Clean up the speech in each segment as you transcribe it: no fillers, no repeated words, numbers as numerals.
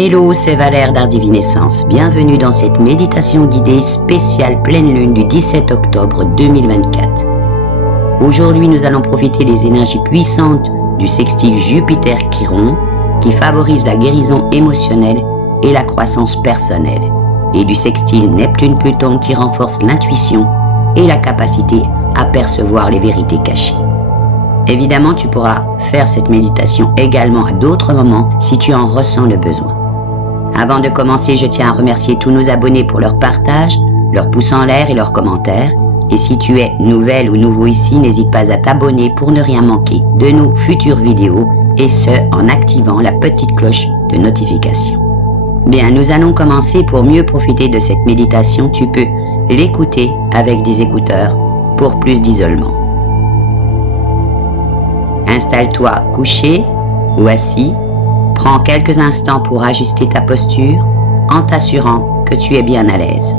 Hello, c'est Valère d'Art Divinescence. Bienvenue dans cette méditation guidée spéciale pleine lune du 17 octobre 2024. Aujourd'hui, nous allons profiter des énergies puissantes du sextile Jupiter-Chiron qui favorise la guérison émotionnelle et la croissance personnelle, et du sextile Neptune-Pluton qui renforce l'intuition et la capacité à percevoir les vérités cachées. Évidemment, tu pourras faire cette méditation également à d'autres moments si tu en ressens le besoin. Avant de commencer, je tiens à remercier tous nos abonnés pour leur partage, leur pouce en l'air et leurs commentaires. Et si tu es nouvelle ou nouveau ici, n'hésite pas à t'abonner pour ne rien manquer de nos futures vidéos, et ce, en activant la petite cloche de notification. Bien, nous allons commencer. Pour mieux profiter de cette méditation, tu peux l'écouter avec des écouteurs pour plus d'isolement. Installe-toi couché ou assis. Prends quelques instants pour ajuster ta posture en t'assurant que tu es bien à l'aise.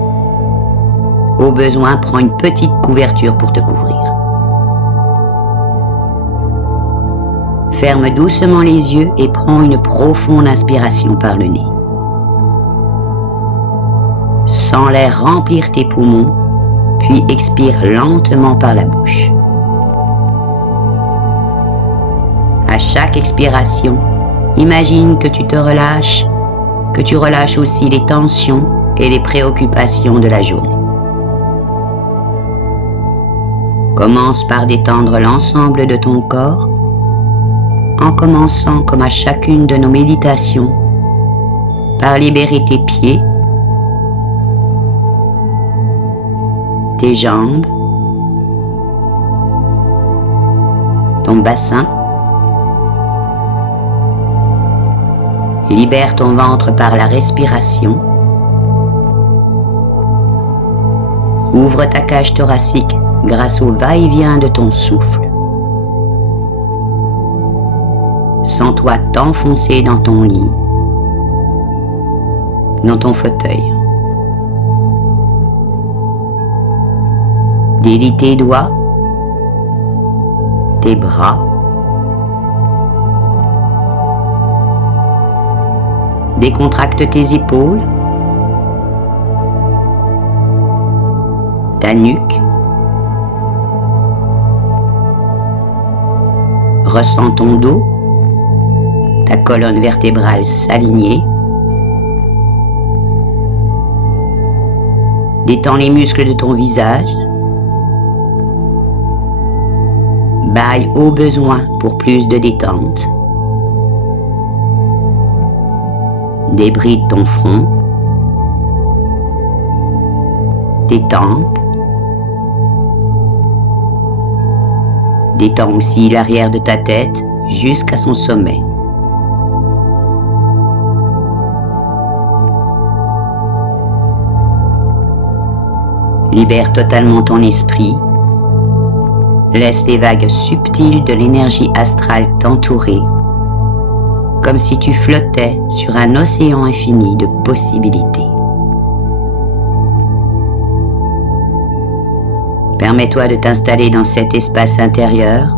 Au besoin, prends une petite couverture pour te couvrir. Ferme doucement les yeux et prends une profonde inspiration par le nez. Sens l'air remplir tes poumons, puis expire lentement par la bouche. À chaque expiration, imagine que tu te relâches, que tu relâches aussi les tensions et les préoccupations de la journée. Commence par détendre l'ensemble de ton corps, en commençant, comme à chacune de nos méditations, par libérer tes pieds, tes jambes, ton bassin. Libère ton ventre par la respiration. Ouvre ta cage thoracique grâce au va-et-vient de ton souffle. Sens-toi t'enfoncer dans ton lit, dans ton fauteuil. Délie tes doigts, tes bras, décontracte tes épaules, ta nuque. Ressens ton dos, ta colonne vertébrale s'aligner. Détends les muscles de ton visage. Bâille au besoin pour plus de détente. Débride ton front, tes tempes. Détends aussi l'arrière de ta tête jusqu'à son sommet. Libère totalement ton esprit. Laisse les vagues subtiles de l'énergie astrale t'entourer, comme si tu flottais sur un océan infini de possibilités. Permets-toi de t'installer dans cet espace intérieur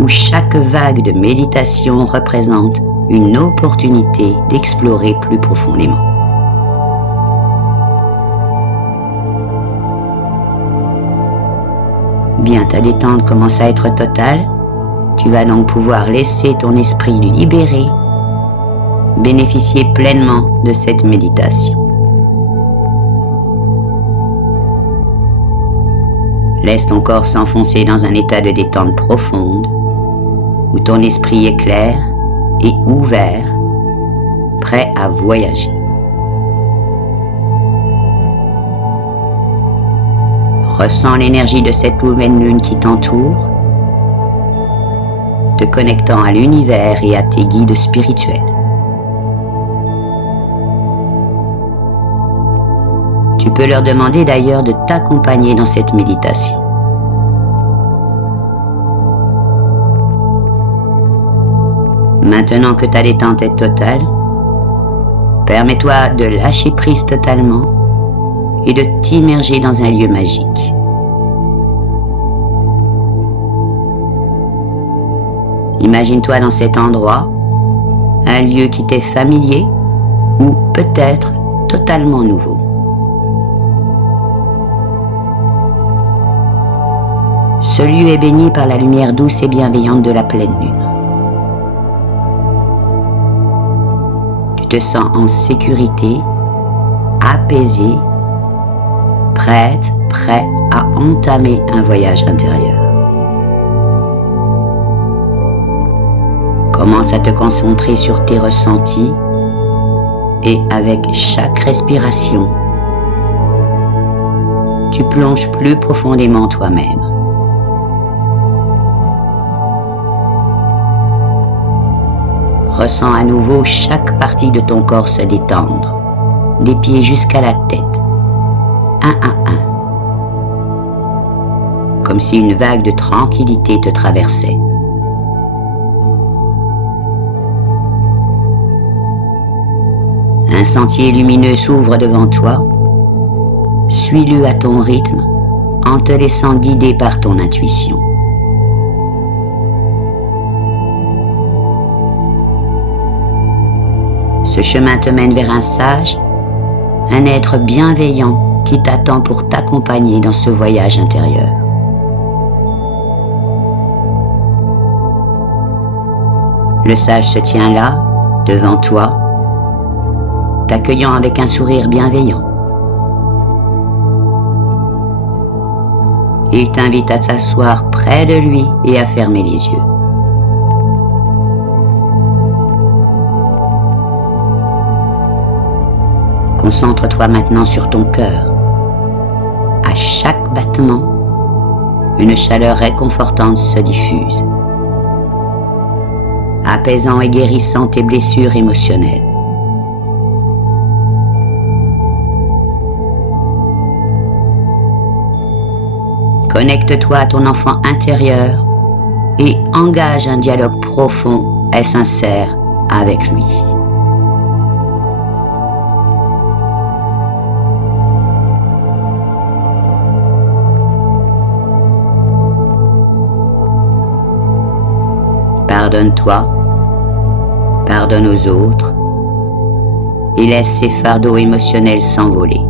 où chaque vague de méditation représente une opportunité d'explorer plus profondément. Bien, ta détente commence à être totale. Tu vas donc pouvoir laisser ton esprit libéré, bénéficier pleinement de cette méditation. Laisse ton corps s'enfoncer dans un état de détente profonde, où ton esprit est clair et ouvert, prêt à voyager. Ressens l'énergie de cette nouvelle lune qui t'entoure, te connectant à l'univers et à tes guides spirituels. Tu peux leur demander d'ailleurs de t'accompagner dans cette méditation. Maintenant que ta détente est totale, permets-toi de lâcher prise totalement et de t'immerger dans un lieu magique. Imagine-toi dans cet endroit Un lieu qui t'est familier ou peut-être totalement nouveau. Ce lieu est béni par la lumière douce et bienveillante de la pleine lune. Tu te sens en sécurité, apaisé, prêt à entamer un voyage intérieur. Commence à te concentrer sur tes ressentis et avec chaque respiration, tu plonges plus profondément toi-même. Ressens à nouveau chaque partie de ton corps se détendre, des pieds jusqu'à la tête, un à un, comme si une vague de tranquillité te traversait. Un sentier lumineux s'ouvre devant toi, suis-le à ton rythme en te laissant guider par ton intuition. Ce chemin te mène vers un sage, un être bienveillant qui t'attend pour t'accompagner dans ce voyage intérieur. Le sage se tient là, devant toi, t'accueillant avec un sourire bienveillant. Il t'invite à t'asseoir près de lui et à fermer les yeux. Concentre-toi maintenant sur ton cœur. À chaque battement, une chaleur réconfortante se diffuse, apaisant et guérissant tes blessures émotionnelles. Connecte-toi à ton enfant intérieur et engage un dialogue profond et sincère avec lui. Pardonne-toi, pardonne aux autres et laisse ces fardeaux émotionnels s'envoler.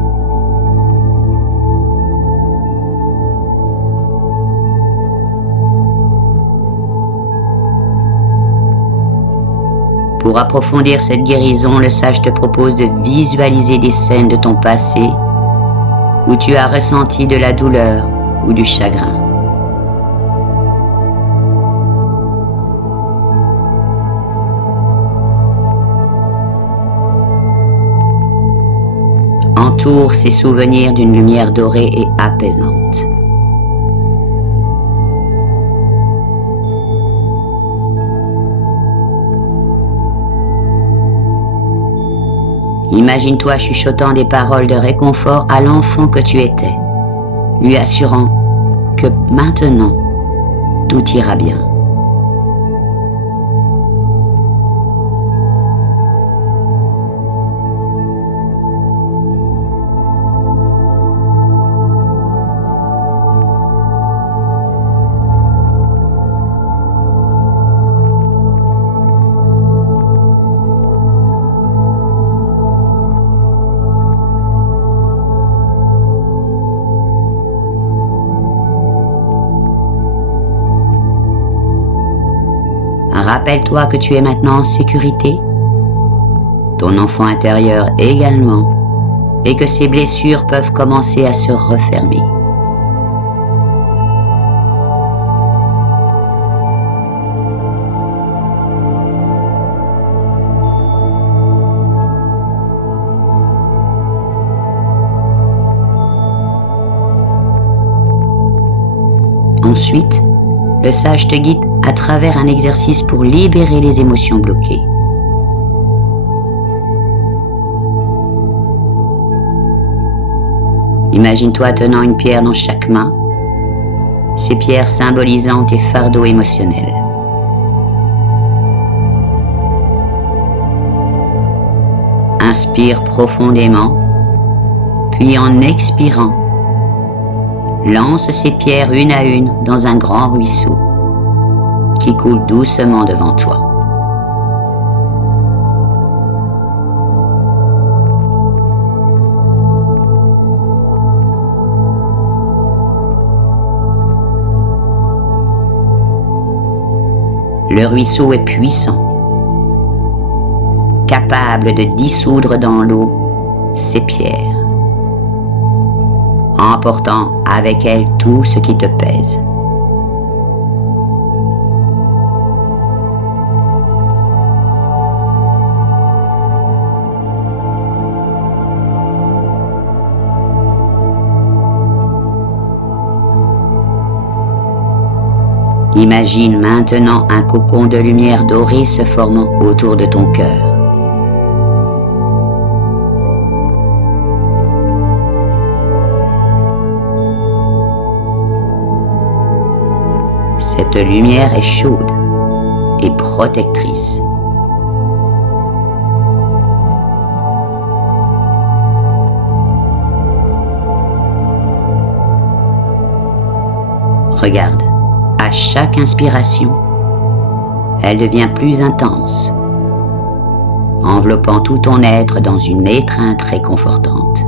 Pour approfondir cette guérison, le sage te propose de visualiser des scènes de ton passé où tu as ressenti de la douleur ou du chagrin. Entoure ces souvenirs d'une lumière dorée et apaisante. Imagine-toi chuchotant des paroles de réconfort à l'enfant que tu étais, lui assurant que maintenant, tout ira bien. Rappelle-toi que tu es maintenant en sécurité, ton enfant intérieur également, et que ces blessures peuvent commencer à se refermer. Ensuite, le sage te guide à travers un exercice pour libérer les émotions bloquées. Imagine-toi tenant une pierre dans chaque main, ces pierres symbolisant tes fardeaux émotionnels. Inspire profondément, puis en expirant, lance ces pierres une à une dans un grand ruisseau qui coule doucement devant toi. Le ruisseau est puissant, capable de dissoudre dans l'eau ces pierres, emportant avec elle tout ce qui te pèse. Imagine maintenant un cocon de lumière dorée se formant autour de ton cœur. Cette lumière est chaude et protectrice. Regarde. À chaque inspiration, elle devient plus intense, enveloppant tout ton être dans une étreinte réconfortante.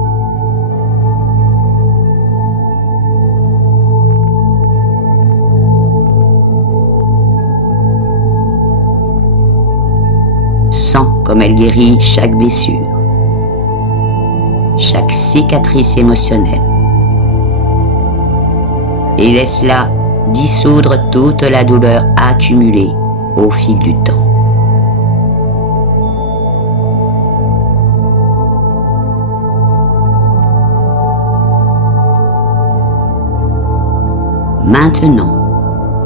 Sens comme elle guérit chaque blessure, chaque cicatrice émotionnelle, et laisse-la dissoudre toute la douleur accumulée au fil du temps. Maintenant,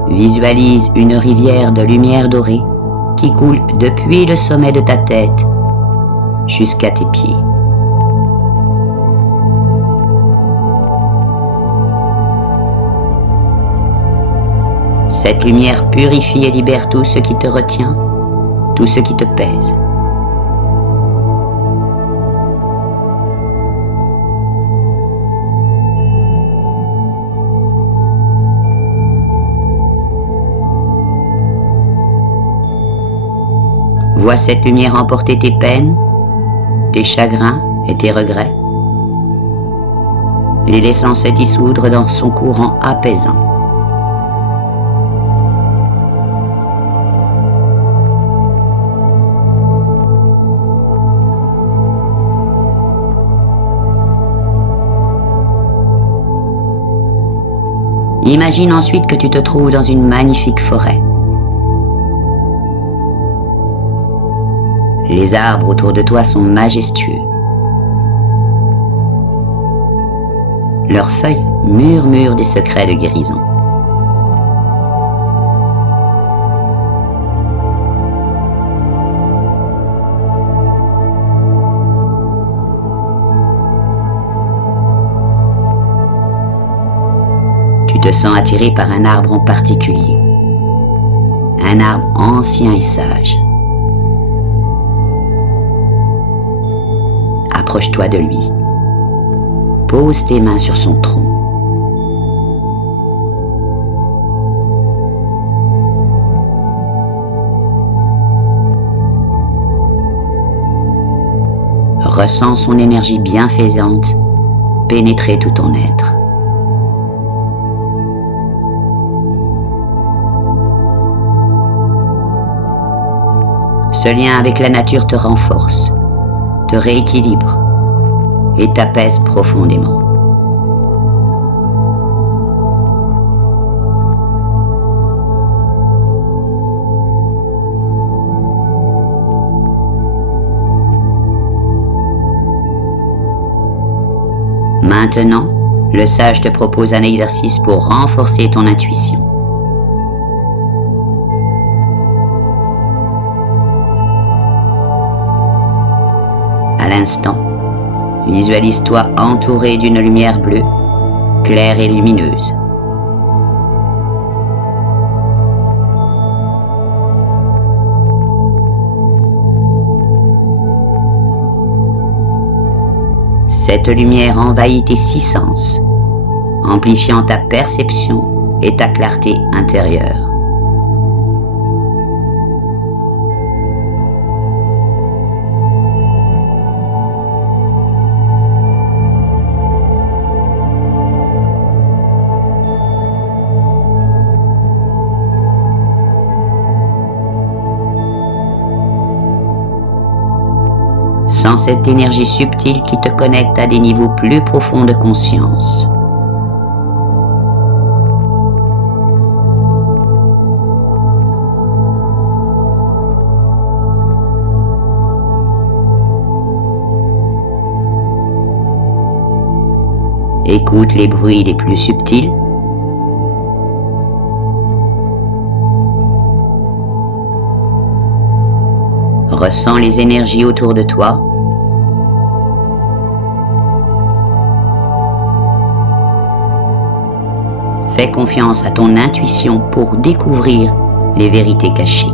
visualise une rivière de lumière dorée qui coule depuis le sommet de ta tête jusqu'à tes pieds. Cette lumière purifie et libère tout ce qui te retient, tout ce qui te pèse. Vois cette lumière emporter tes peines, tes chagrins et tes regrets, les laissant se dissoudre dans son courant apaisant. Imagine ensuite que tu te trouves dans une magnifique forêt. Les arbres autour de toi sont majestueux. Leurs feuilles murmurent des secrets de guérison. Tu te sens attiré par un arbre en particulier, un arbre ancien et sage. Approche-toi de lui. Pose tes mains sur son tronc. Ressens son énergie bienfaisante pénétrer tout ton être. Ce lien avec la nature te renforce, te rééquilibre et t'apaise profondément. Maintenant, le sage te propose un exercice pour renforcer ton intuition. À l'instant, visualise-toi entouré d'une lumière bleue, claire et lumineuse. Cette lumière envahit tes 6 sens, amplifiant ta perception et ta clarté intérieure. Sens cette énergie subtile qui te connecte à des niveaux plus profonds de conscience. Écoute les bruits les plus subtils. Ressens les énergies autour de toi. Fais confiance à ton intuition pour découvrir les vérités cachées.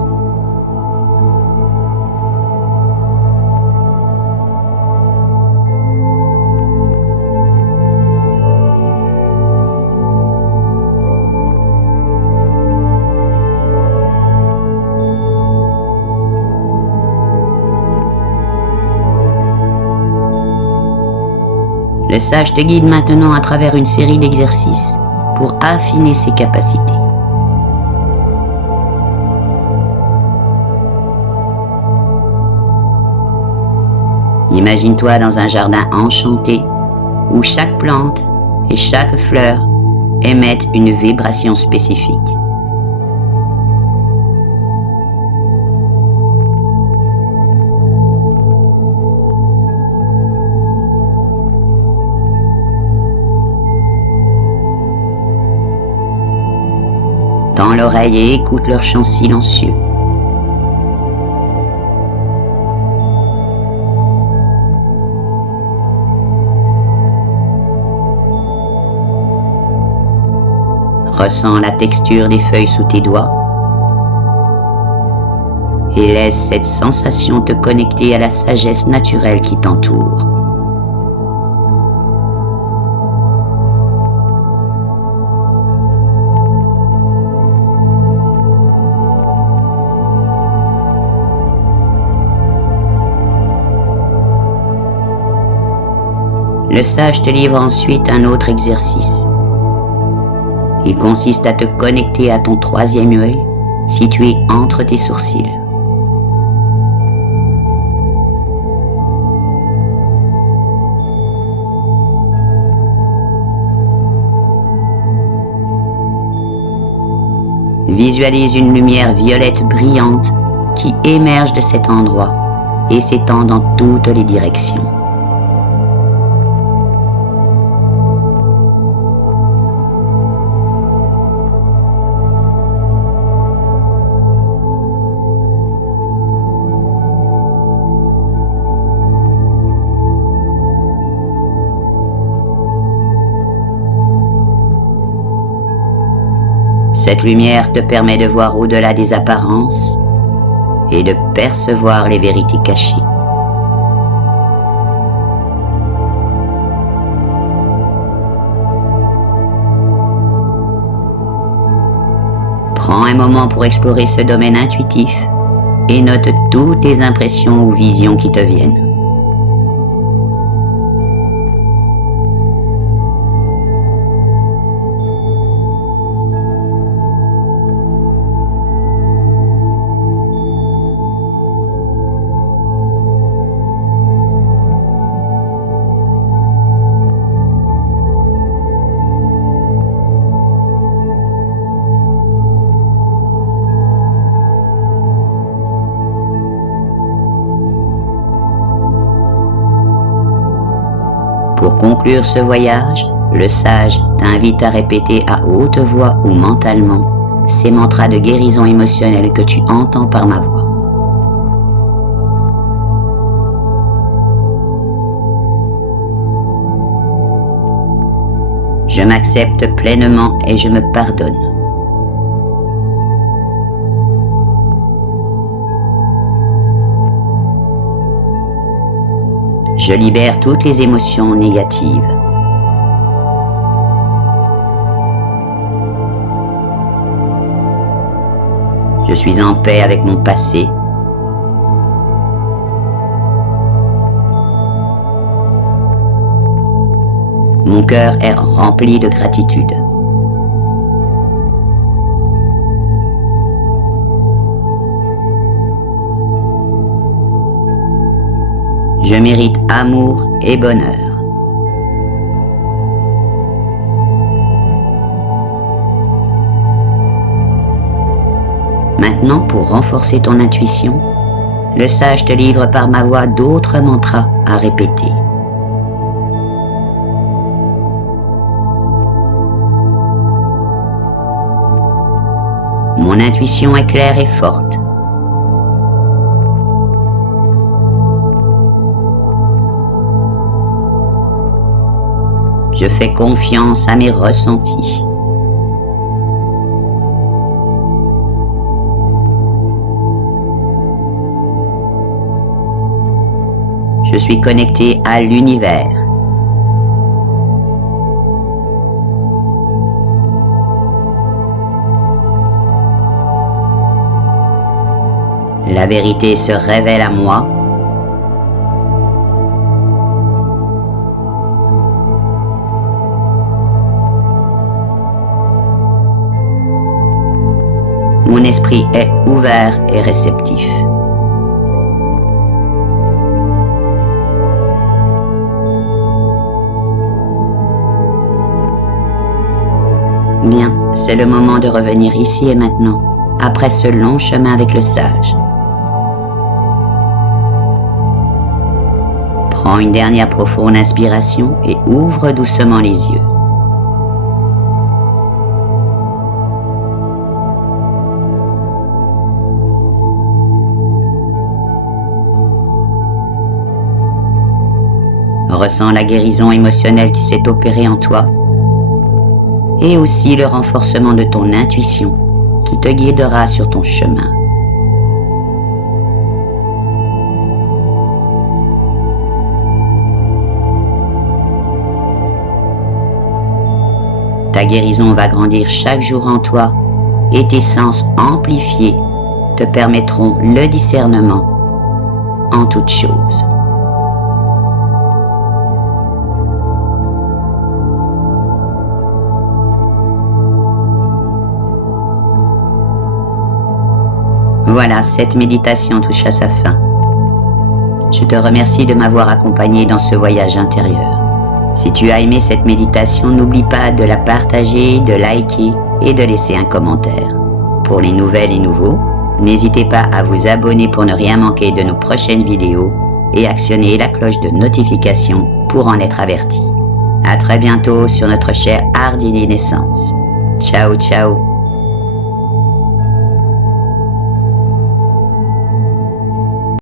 Le sage te guide maintenant à travers une série d'exercices pour affiner ses capacités. Imagine-toi dans un jardin enchanté où chaque plante et chaque fleur émettent une vibration spécifique. Tends l'oreille et écoute leur chant silencieux. Ressens la texture des feuilles sous tes doigts et laisse cette sensation te connecter à la sagesse naturelle qui t'entoure. Le sage te livre ensuite un autre exercice. Il consiste à te connecter à ton troisième œil, situé entre tes sourcils. Visualise une lumière violette brillante qui émerge de cet endroit et s'étend dans toutes les directions. Cette lumière te permet de voir au-delà des apparences et de percevoir les vérités cachées. Prends un moment pour explorer ce domaine intuitif et note toutes les impressions ou visions qui te viennent. Pour conclure ce voyage, le sage t'invite à répéter à haute voix ou mentalement ces mantras de guérison émotionnelle que tu entends par ma voix. Je m'accepte pleinement et je me pardonne. Je libère toutes les émotions négatives. Je suis en paix avec mon passé. Mon cœur est rempli de gratitude. Je mérite amour et bonheur. Maintenant, pour renforcer ton intuition, le sage te livre par ma voix d'autres mantras à répéter. Mon intuition est claire et forte. Je fais confiance à mes ressentis. Je suis connecté à l'univers. La vérité se révèle à moi. Mon esprit est ouvert et réceptif. Bien, c'est le moment de revenir ici et maintenant, après ce long chemin avec le sage. Prends une dernière profonde inspiration et ouvre doucement les yeux. Ressens la guérison émotionnelle qui s'est opérée en toi et aussi le renforcement de ton intuition qui te guidera sur ton chemin. Ta guérison va grandir chaque jour en toi et tes sens amplifiés te permettront le discernement en toutes choses. Voilà, cette méditation touche à sa fin. Je te remercie de m'avoir accompagné dans ce voyage intérieur. Si tu as aimé cette méditation, n'oublie pas de la partager, de liker et de laisser un commentaire. Pour les nouvelles et nouveaux, n'hésitez pas à vous abonner pour ne rien manquer de nos prochaines vidéos et actionner la cloche de notification pour en être averti. À très bientôt sur notre chère Art Divine Essence. Ciao, ciao.